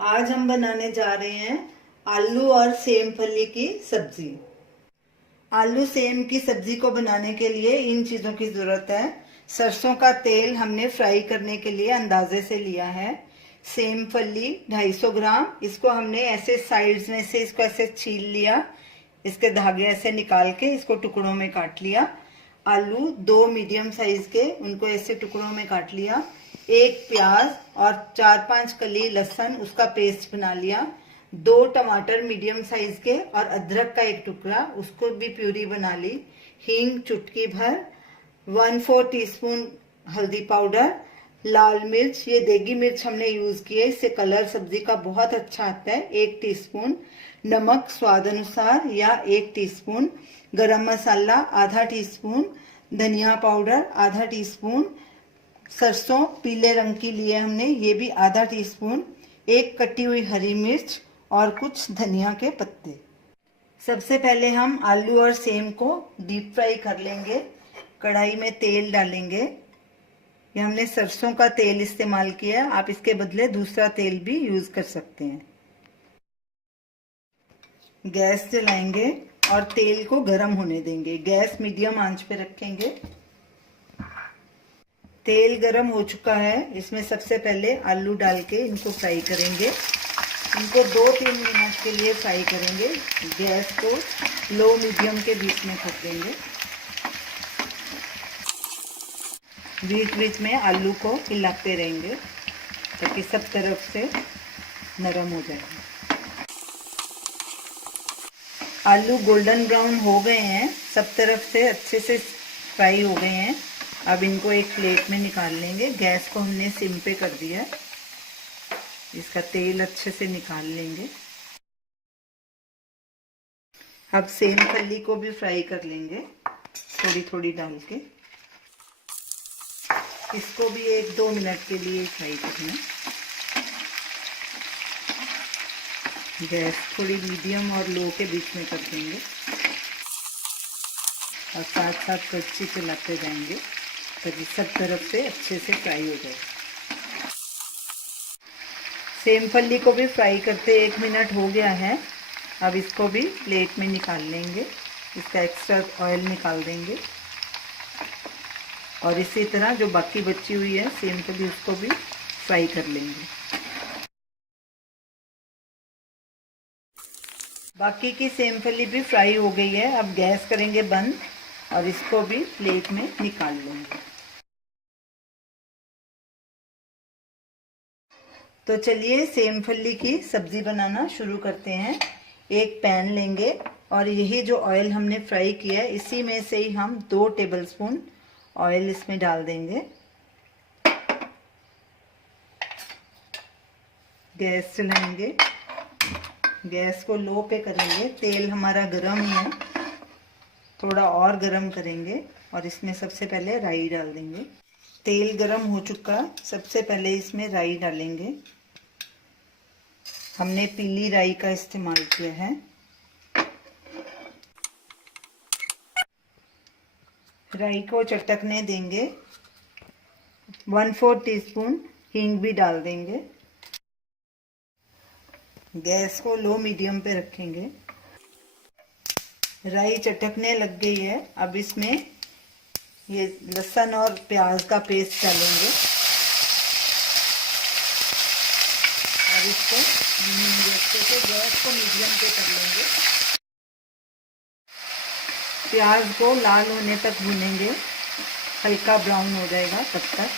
आज हम बनाने जा रहे हैं आलू और सेम फली की सब्जी। आलू सेम की सब्जी को बनाने के लिए इन चीज़ों की ज़रूरत है। सरसों का तेल हमने फ्राई करने के लिए अंदाजे से लिया है। सेम फली 250 ग्राम, इसको हमने ऐसे साइड्स में से इसको ऐसे छील लिया, इसके धागे ऐसे निकाल के इसको टुकड़ों में काट लिया। आलू 2 मीडियम साइज के, उनको ऐसे टुकड़ों में काट लिया। एक प्याज और 4-5 कली लहसुन, उसका पेस्ट बना लिया। 2 टमाटर मीडियम साइज के और अदरक का एक टुकड़ा, उसको भी प्यूरी बना ली। हींग चुटकी भर, 1/4 टीस्पून हल्दी पाउडर, लाल मिर्च, ये देगी मिर्च हमने यूज की है, इससे कलर सब्जी का बहुत अच्छा आता है, 1 टीस्पून। नमक स्वाद अनुसार या 1 टीस्पून। गरम मसाला आधा टीस्पून। धनिया पाउडर आधा टीस्पून। सरसों पीले रंग की लिए हमने, ये भी आधा टीस्पून। एक कटी हुई हरी मिर्च और कुछ धनिया के पत्ते। सबसे पहले हम आलू और सेम को डीप फ्राई कर लेंगे। कढ़ाई में तेल डालेंगे। ये हमने सरसों का तेल इस्तेमाल किया है, आप इसके बदले दूसरा तेल भी यूज कर सकते हैं। गैस जलाएंगे और तेल को गर्म होने देंगे। गैस मीडियम आंच पे रखेंगे। तेल गरम हो चुका है, इसमें सबसे पहले आलू डाल के इनको फ्राई करेंगे। इनको 2-3 मिनट के लिए फ्राई करेंगे। गैस को लो मीडियम के बीच में कर देंगे। बीच बीच में आलू को हिलाते रहेंगे ताकि सब तरफ से नरम हो जाए। आलू गोल्डन ब्राउन हो गए हैं, सब तरफ से अच्छे से फ्राई हो गए हैं। अब इनको एक प्लेट में निकाल लेंगे। गैस को हमने सिम पे कर दिया है, इसका तेल अच्छे से निकाल लेंगे। अब सेम फली को भी फ्राई कर लेंगे, थोड़ी थोड़ी डाल के। इसको भी 1-2 मिनट के लिए फ्राई करना है। गैस थोड़ी मीडियम और लो के बीच में कर देंगे और साथ साथ कच्ची चलाते जाएंगे ताकि सब तरफ से अच्छे से फ्राई हो जाए। सेम फली को भी फ्राई करते 1 मिनट हो गया है। अब इसको भी प्लेट में निकाल लेंगे, इसका एक्स्ट्रा ऑयल निकाल देंगे। और इसी तरह जो बाकी बची हुई है सेम फली, उसको भी फ्राई कर लेंगे। बाकी की सेम फली भी फ्राई हो गई है। अब गैस करेंगे बंद और इसको भी प्लेट में निकाल लेंगे। तो चलिए सेम फली की सब्जी बनाना शुरू करते हैं। एक पैन लेंगे और यही जो ऑयल हमने फ्राई किया है, इसी में से ही हम 2 टेबलस्पून ऑयल इसमें डाल देंगे। गैस चलाएंगे, गैस को लो पे करेंगे। तेल हमारा गरम ही है, थोड़ा और गरम करेंगे और इसमें सबसे पहले राई डाल देंगे। तेल गरम हो चुका, सबसे पहले इसमें राई डालेंगे। हमने पीली राई का इस्तेमाल किया है। राई को चटकने देंगे। 1/4 टीस्पून हींग भी डाल देंगे। गैस को लो मीडियम पे रखेंगे। राई चटकने लग गई है, अब इसमें ये लहसुन और प्याज का पेस्ट डालेंगे और इसको गैस को मीडियम पे कर लेंगे। प्याज को लाल होने तक भूनेंगे, हल्का ब्राउन हो जाएगा तब तक।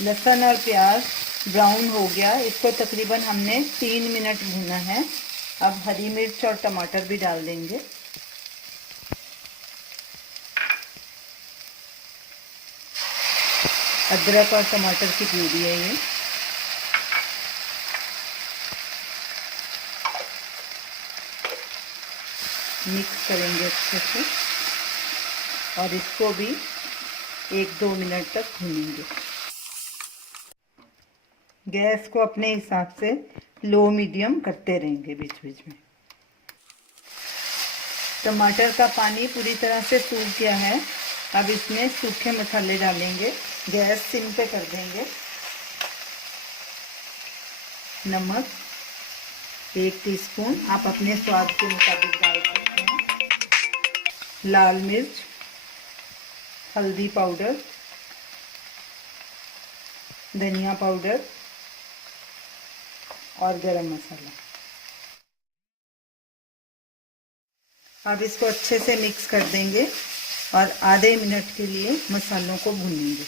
लहसुन और प्याज ब्राउन हो गया, इसको तकरीबन हमने 3 मिनट भूना है। अब हरी मिर्च और टमाटर भी डाल देंगे। अदरक और टमाटर की प्यूरी है ये। मिक्स करेंगे अच्छे से और इसको भी 1-2 मिनट तक भूनेंगे। गैस को अपने हिसाब से लो मीडियम करते रहेंगे बीच बीच में। टमाटर का पानी पूरी तरह से सूख गया है। अब इसमें सूखे मसाले डालेंगे। गैस सिम पे कर देंगे। नमक 1 टीस्पून, आप अपने स्वाद के मुताबिक डाल सकते हैं, लाल मिर्च, हल्दी पाउडर, धनिया पाउडर और गरम मसाला। अब इसको अच्छे से मिक्स कर देंगे और आधे मिनट के लिए मसालों को भूनेंगे।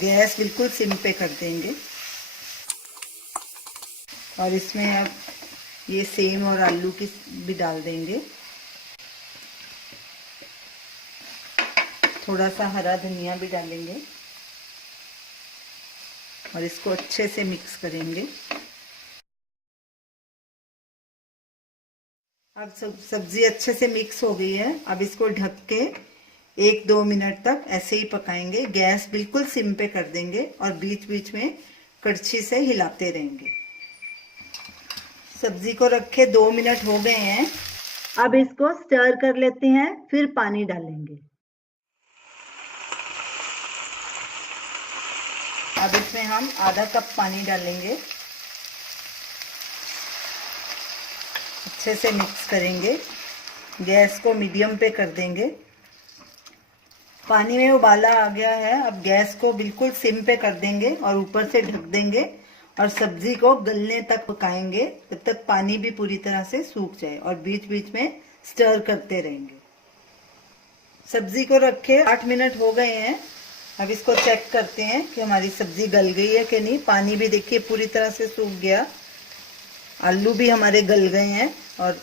गैस बिल्कुल सिम पे कर देंगे और इसमें अब ये सेम और आलू की भी डाल देंगे। थोड़ा सा हरा धनिया भी डालेंगे और इसको अच्छे से मिक्स करेंगे। अब सब्जी अच्छे से मिक्स हो गई है। अब इसको ढक के 1-2 मिनट तक ऐसे ही पकाएंगे। गैस बिल्कुल सिम पे कर देंगे और बीच बीच में कड़छी से हिलाते रहेंगे। सब्जी को रखे 2 मिनट हो गए हैं। अब इसको स्टर कर लेते हैं, फिर पानी डालेंगे। अब इसमें हम आधा कप पानी डालेंगे, अच्छे से मिक्स करेंगे। गैस को मीडियम पे कर देंगे। पानी में उबाला आ गया है। अब गैस को बिल्कुल सिम पे कर देंगे और ऊपर से ढक देंगे और सब्जी को गलने तक पकाएंगे, जब तक पानी भी पूरी तरह से सूख जाए और बीच बीच में स्टर करते रहेंगे। सब्जी को रखे 8 मिनट हो गए हैं। अब इसको चेक करते हैं कि हमारी सब्जी गल गई है कि नहीं। पानी भी देखिए पूरी तरह से सूख गया, आलू भी हमारे गल गए हैं और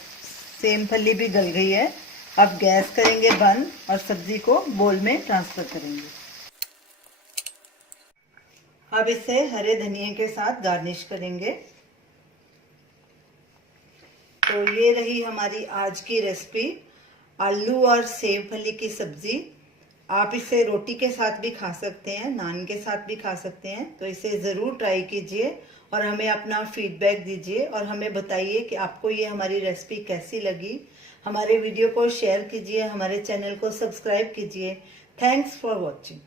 सेम फली भी गल गई है। अब गैस करेंगे बंद और सब्जी को बोल में ट्रांसफर करेंगे। अब इसे हरे धनिए के साथ गार्निश करेंगे। तो ये रही हमारी आज की रेसिपी, आलू और सेम फली की सब्जी। आप इसे रोटी के साथ भी खा सकते हैं, नान के साथ भी खा सकते हैं। तो इसे ज़रूर ट्राई कीजिए और हमें अपना फीडबैक दीजिए और हमें बताइए कि आपको ये हमारी रेसिपी कैसी लगी। हमारे वीडियो को शेयर कीजिए, हमारे चैनल को सब्सक्राइब कीजिए। Thanks for watching.